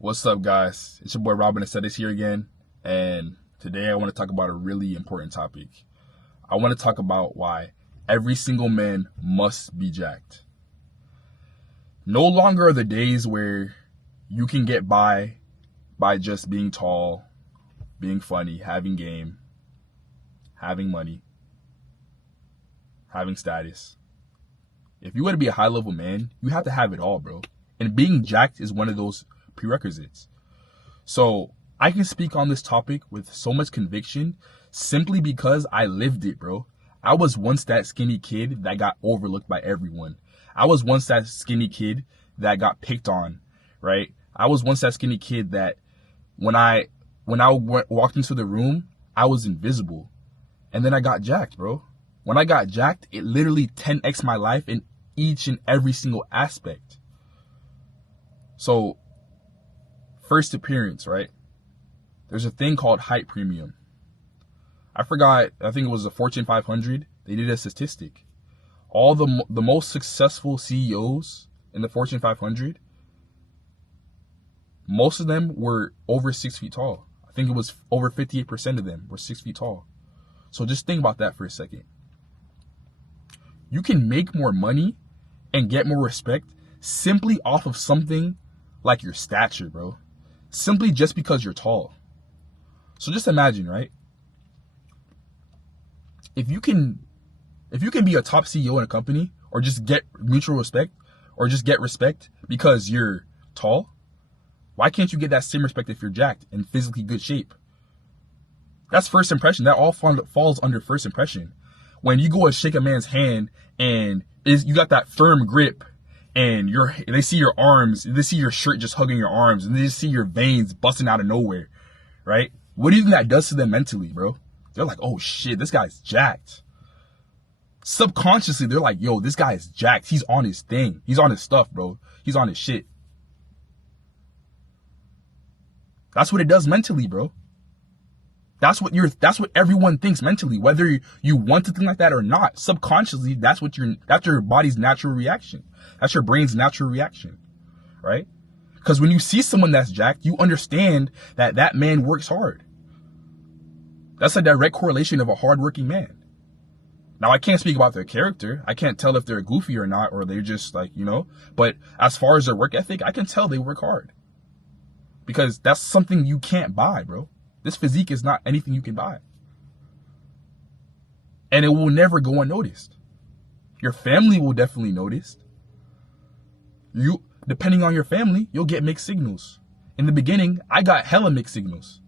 What's up, guys? It's your boy Robin Aesthetics here again, and today I want to talk about a really important topic. I want to talk about why every single man must be jacked. No longer are the days where you can get by just being tall, being funny, having game, having money, having status. If you want to be a high-level man, you have to have it all, bro. And being jacked is one of those prerequisites. So I can speak on this topic with so much conviction simply because I lived it, bro. I was once that skinny kid that got overlooked by everyone. I was once that skinny kid that got picked on, right? I was once that skinny kid that when I walked into the room, I was invisible. And then I got jacked, bro. When I got jacked, it literally 10x my life in each and every single aspect. So, first appearance, right? There's a thing called height premium. I think it was the Fortune 500. They did a statistic. All the most successful CEOs in the Fortune 500, most of them were over 6 feet tall. I think it was over 58% of them were 6 feet tall. So just think about that for a second. You can make more money and get more respect simply off of something like your stature, bro. Simply just because you're tall. So just imagine, right? If you can be a top CEO in a company, or just get mutual respect, or just get respect because you're tall, why can't you get that same respect if you're jacked and physically good shape? That's first impression. That all falls under first impression. When you go and shake a man's hand and you got that firm grip, and they see your arms, they see your shirt just hugging your arms, and they just see your veins busting out of nowhere, right? What do you think that does to them mentally, bro? They're like, oh shit, this guy's jacked. Subconsciously, they're like, yo, this guy is jacked. He's on his thing. He's on his stuff, bro. He's on his shit. That's what it does mentally, bro. That's what everyone thinks mentally, whether you want to think like that or not. Subconsciously, that's your body's natural reaction. That's your brain's natural reaction, right? Because when you see someone that's jacked, you understand that man works hard. That's a direct correlation of a hardworking man. Now, I can't speak about their character. I can't tell if they're goofy or not, or they're just like, but as far as their work ethic, I can tell they work hard. Because that's something you can't buy, bro. This physique is not anything you can buy. And it will never go unnoticed. Your family will definitely notice. Depending on your family, you'll get mixed signals. In the beginning, I got hella mixed signals.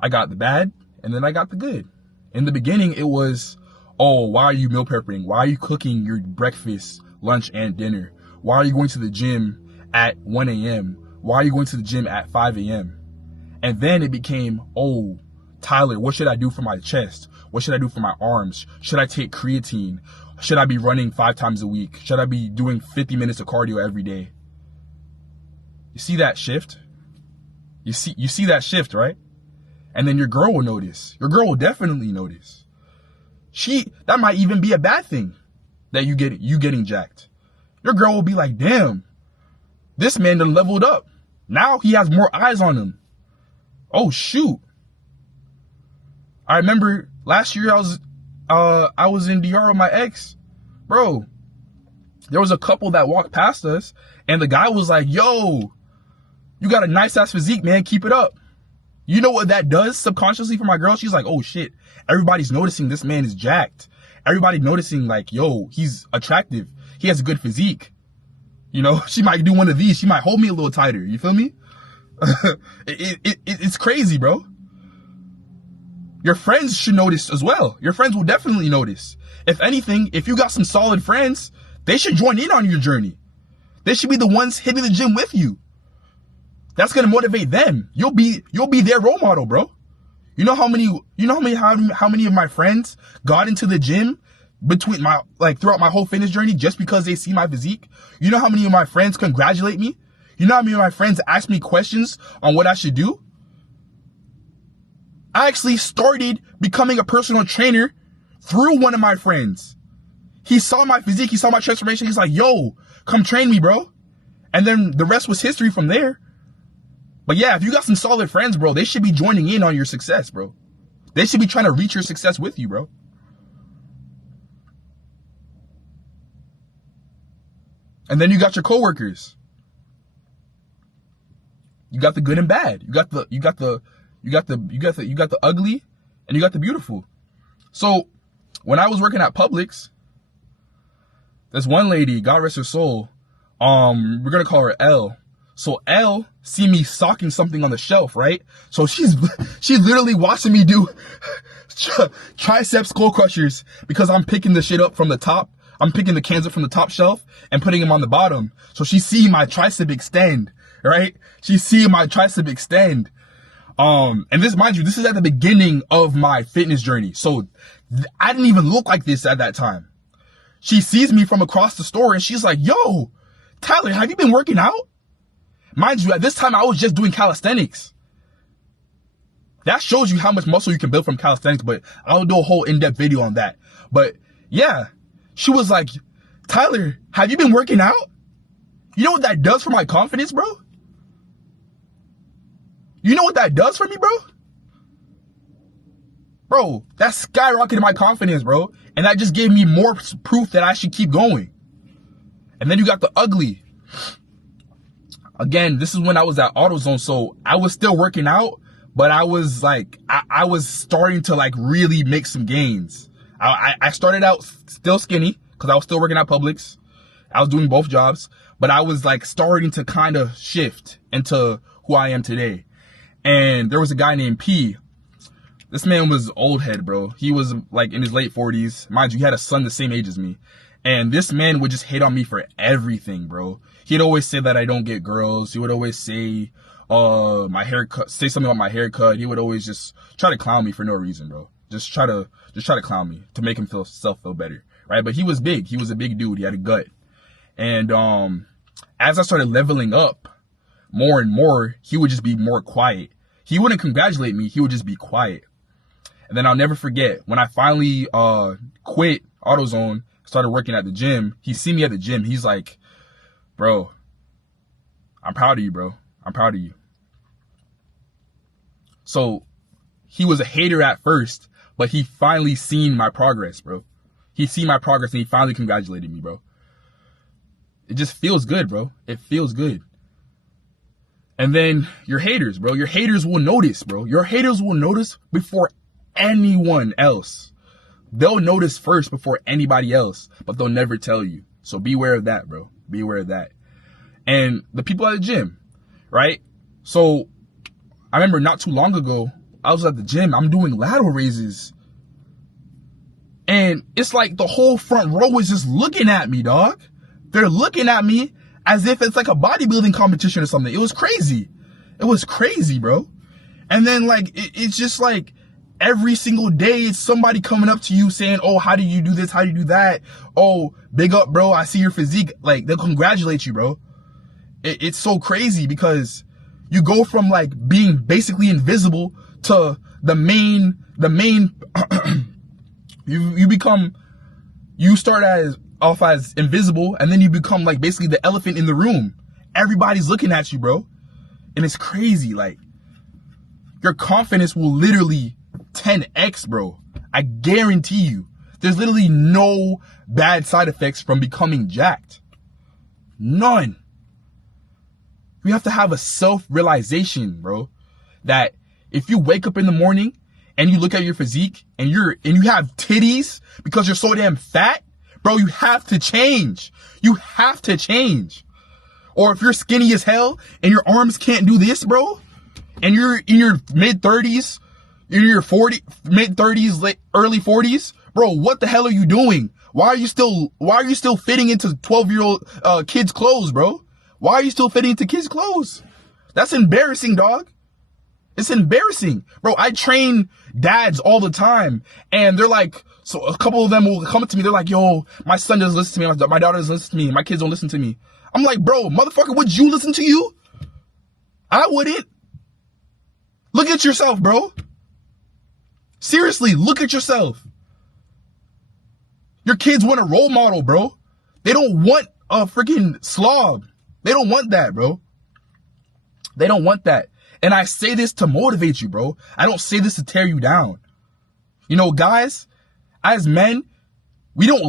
I got the bad, and then I got the good. In the beginning, it was, oh, why are you meal prepping? Why are you cooking your breakfast, lunch, and dinner? Why are you going to the gym at 1 a.m.? Why are you going to the gym at 5 a.m.? And then it became, oh, Tyler, what should I do for my chest? What should I do for my arms? Should I take creatine? Should I be running 5 times a week? Should I be doing 50 minutes of cardio every day? You see that shift? You see that shift, right? And then your girl will notice. Your girl will definitely notice. That might even be a bad thing that you getting jacked. Your girl will be like, damn, this man done leveled up. Now he has more eyes on him. Oh shoot. I remember last year I was in DR with my ex. Bro, there was a couple that walked past us, and the guy was like, yo, you got a nice ass physique, man, keep it up. You know what that does subconsciously for my girl? She's like, oh shit, everybody's noticing this man is jacked. Everybody noticing like, yo, he's attractive. He has a good physique. She might do one of these. She might hold me a little tighter. You feel me? It's crazy, bro. Your friends should notice as well. Your friends will definitely notice. If anything, if you got some solid friends, they should join in on your journey. They should be the ones hitting the gym with you. That's gonna motivate them. You'll be their role model, bro. How many of my friends got into the gym throughout my whole fitness journey just because they see my physique? You know how many of my friends congratulate me? You know how many of my friends ask me questions on what I should do? I actually started becoming a personal trainer through one of my friends. He saw my physique. He saw my transformation. He's like, yo, come train me, bro. And then the rest was history from there. But yeah, if you got some solid friends, bro, they should be joining in on your success, bro. They should be trying to reach your success with you, bro. And then you got your coworkers. You got the good and bad. You got the ugly and you got the beautiful. So when I was working at Publix, this one lady, God rest her soul, we're gonna call her L. So L see me socking something on the shelf, right? So she's literally watching me do tricep skull crushers because I'm picking the shit up from the top. I'm picking the cans up from the top shelf and putting them on the bottom. So she see my tricep extend, right? She see my tricep extend. And this, mind you, this is at the beginning of my fitness journey. So I didn't even look like this at that time. She sees me from across the store and she's like, yo, Tyler, have you been working out? Mind you, at this time, I was just doing calisthenics. That shows you how much muscle you can build from calisthenics, but I'll do a whole in-depth video on that. But yeah, she was like, Tyler, have you been working out? You know what that does for my confidence, bro? You know what that does for me, bro? Bro, that skyrocketed my confidence, bro. And that just gave me more proof that I should keep going. And then you got the ugly. Again, this is when I was at AutoZone, so I was still working out, but I was like, I was starting to like really make some gains. I started out still skinny because I was still working at Publix. I was doing both jobs, but I was like starting to kind of shift into who I am today. And there was a guy named P. This man was old head, bro. He was like in his late 40s. Mind you, he had a son the same age as me. And this man would just hate on me for everything, bro. He'd always say that I don't get girls. He would always say, my haircut, say something about my haircut. He would always just try to clown me for no reason, bro. Just try to clown me to make himself feel better, right? But he was big. He was a big dude. He had a gut. And as I started leveling up more and more, he would just be more quiet. He wouldn't congratulate me. He would just be quiet. And then I'll never forget when I finally quit AutoZone, started working at the gym. He see me at the gym. He's like, bro, I'm proud of you, bro. I'm proud of you. So he was a hater at first, but he finally seen my progress, bro. He seen my progress and he finally congratulated me, bro. It just feels good, bro. It feels good. And then your haters, bro. Your haters will notice, bro. Your haters will notice before anyone else. They'll notice first before anybody else, but they'll never tell you. So beware of that, bro. Beware of that. And the people at the gym, right? So I remember not too long ago, I was at the gym. I'm doing lateral raises. And it's like the whole front row is just looking at me, dog. They're looking at me as if it's like a bodybuilding competition or something. It was crazy. It was crazy, bro. And then like, it's just like, every single day, it's somebody coming up to you saying, oh, how do you do this? How do you do that? Oh, big up, bro. I see your physique. Like, they'll congratulate you, bro. It's so crazy because you go from like being basically invisible to the main, you start off as invisible and then you become like basically the elephant in the room. Everybody's looking at you, bro. And it's crazy. Like, your confidence will literally 10x, bro. I guarantee you. There's literally no bad side effects from becoming jacked. None. You have to have a self-realization, bro, that if you wake up in the morning and you look at your physique and you have titties because you're so damn fat, bro, you have to change. You have to change. Or if you're skinny as hell and your arms can't do this, bro, and you're in your mid-30s, in your mid-30s, late early 40s, bro, what the hell are you doing? Why are you still fitting into 12-year-old kids' clothes, bro? Why are you still fitting into kids' clothes? That's embarrassing, dog. It's embarrassing. Bro, I train dads all the time, and they're like, so a couple of them will come to me, they're like, yo, my son doesn't listen to me, my daughter doesn't listen to me, my kids don't listen to me. I'm like, bro, motherfucker, would you listen to you? I wouldn't. Look at yourself, bro. Seriously, look at yourself. Your kids want a role model, bro. They don't want a freaking slob. They don't want that, bro. They don't want that. And I say this to motivate you, bro. I don't say this to tear you down. You know, guys, as men, we don't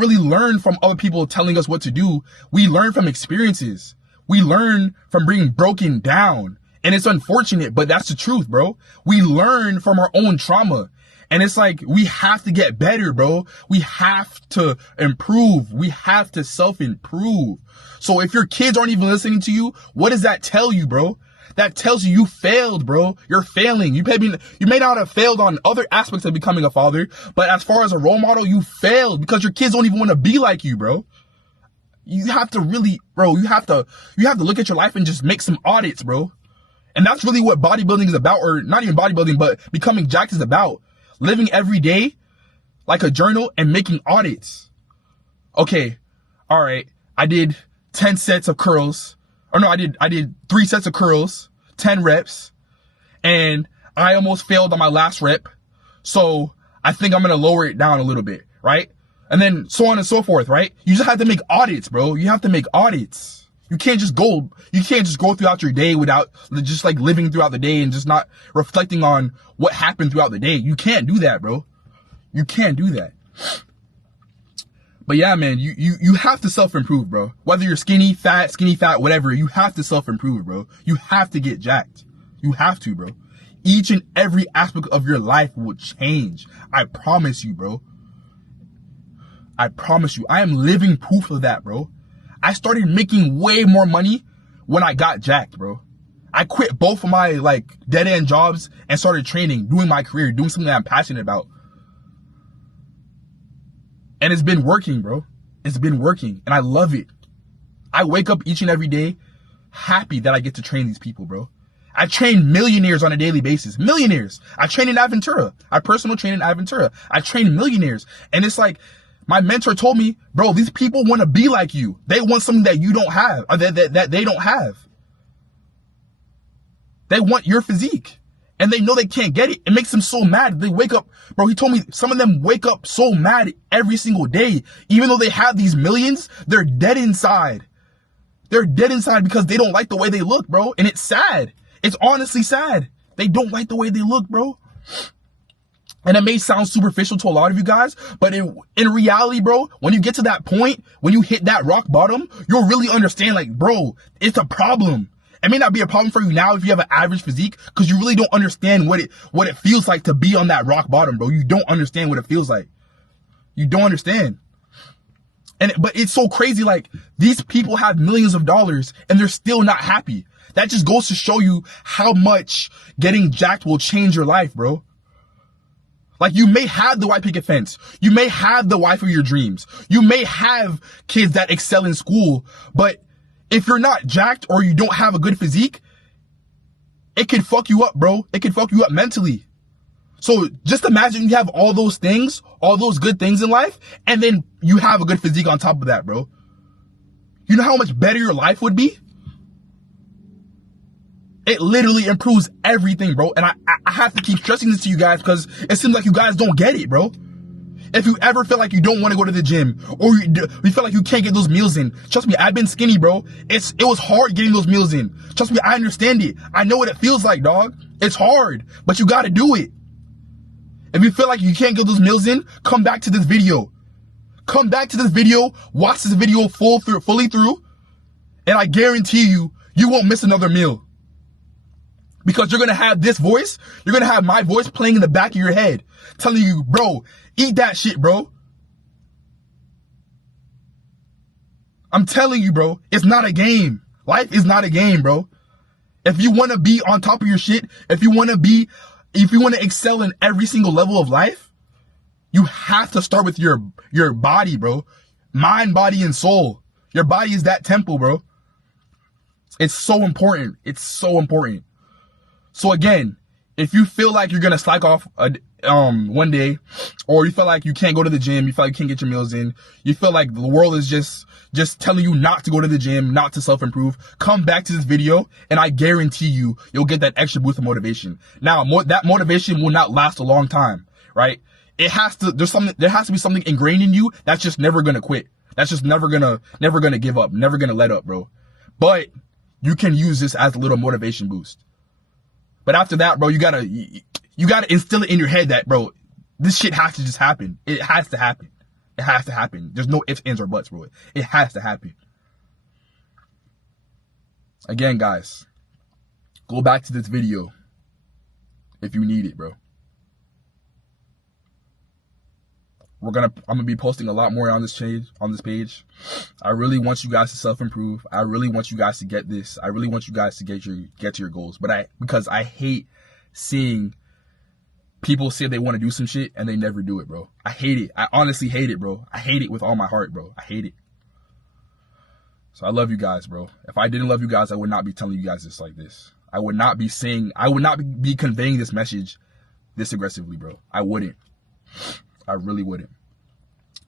really learn from other people telling us what to do. We learn from experiences. We learn from being broken down. And it's unfortunate, but that's the truth, bro. We learn from our own trauma. And it's like, we have to get better, bro. We have to improve. We have to self-improve. So if your kids aren't even listening to you, what does that tell you, bro? That tells you failed, bro. You're failing. You may not have failed on other aspects of becoming a father, but as far as a role model, you failed because your kids don't even want to be like you, bro. You have to really, bro, you have to look at your life and just make some audits, bro. And that's really what bodybuilding is about, or not even bodybuilding, but becoming jacked is about. Living every day like a journal and making audits. Okay, all right, I did 10 sets of curls. Or no, I did 3 sets of curls, 10 reps, and I almost failed on my last rep. So I think I'm going to lower it down a little bit, right? And then so on and so forth, right? You just have to make audits, bro. You have to make audits. You can't just go throughout your day without just like living throughout the day and just not reflecting on what happened throughout the day. You can't do that, bro. You can't do that. But yeah, man, you have to self-improve, bro. Whether you're skinny, fat, whatever, you have to self-improve, bro. You have to get jacked. You have to, bro. Each and every aspect of your life will change. I promise you, bro. I promise you. I am living proof of that, bro. I started making way more money when I got jacked, bro. I quit both of my like dead-end jobs and started training, doing my career, doing something that I'm passionate about. And it's been working, bro. It's been working, and I love it. I wake up each and every day happy that I get to train these people, bro. I train millionaires on a daily basis. Millionaires. I train in Aventura. I personal train in Aventura. I train millionaires. And it's like, my mentor told me, bro, these people want to be like you. They want something that you don't have, or that they don't have. They want your physique. And they know they can't get it. It makes them so mad. They wake up, bro, he told me some of them wake up so mad every single day. Even though they have these millions, they're dead inside. They're dead inside because they don't like the way they look, bro. And it's sad. It's honestly sad. They don't like the way they look, bro. And it may sound superficial to a lot of you guys, but in reality, bro, when you get to that point, when you hit that rock bottom, you'll really understand, like, bro, it's a problem. It may not be a problem for you now if you have an average physique, because you really don't understand what it feels like to be on that rock bottom, bro. You don't understand what it feels like. You don't understand. But it's so crazy, like, these people have millions of dollars and they're still not happy. That just goes to show you how much getting jacked will change your life, bro. Like, you may have the white picket fence. You may have the wife of your dreams. You may have kids that excel in school. But if you're not jacked or you don't have a good physique, it can fuck you up, bro. It can fuck you up mentally. So just imagine you have all those things, all those good things in life, and then you have a good physique on top of that, bro. You know how much better your life would be? It literally improves everything, bro. And I have to keep stressing this to you guys because it seems like you guys don't get it, bro. If you ever feel like you don't want to go to the gym, or you feel like you can't get those meals in, trust me, I've been skinny, bro. It was hard getting those meals in. Trust me, I understand it. I know what it feels like, dog. It's hard, but you got to do it. If you feel like you can't get those meals in, come back to this video. Come back to this video, watch this video fully through, and I guarantee you, you won't miss another meal. Because you're going to have this voice, you're going to have my voice playing in the back of your head, telling you, bro, eat that shit, bro. I'm telling you, bro, it's not a game. Life is not a game, bro. If you want to be on top of your shit, if you want to excel in every single level of life, you have to start with your body, bro. Mind, body, and soul. Your body is that temple, bro. It's so important. It's so important. So again, if you feel like you're going to slack off one day, or you feel like you can't go to the gym, you feel like you can't get your meals in, you feel like the world is just telling you not to go to the gym, not to self-improve, come back to this video and I guarantee you'll get that extra boost of motivation. Now, that motivation will not last a long time, right? There has to be something ingrained in you that's just never going to quit. That's just never gonna give up, never gonna let up, bro. But you can use this as a little motivation boost. But after that, bro, you gotta instill it in your head that, bro, this shit has to just happen. It has to happen. It has to happen. There's no ifs, ands, or buts, bro. It has to happen. Again, guys, go back to this video if you need it, bro. I'm gonna be posting a lot more on this page. I really want you guys to self-improve. I really want you guys to get this. I really want you guys to get to your goals. Because I hate seeing people say they want to do some shit and they never do it, bro. I hate it. I honestly hate it, bro. I hate it with all my heart, bro. I hate it. So I love you guys, bro. If I didn't love you guys, I would not be telling you guys this like this. I would not be conveying this message this aggressively, bro. I wouldn't. I really wouldn't.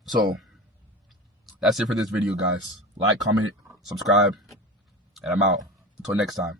So that's it for this video, guys. Like, comment, subscribe, and I'm out. Until next time.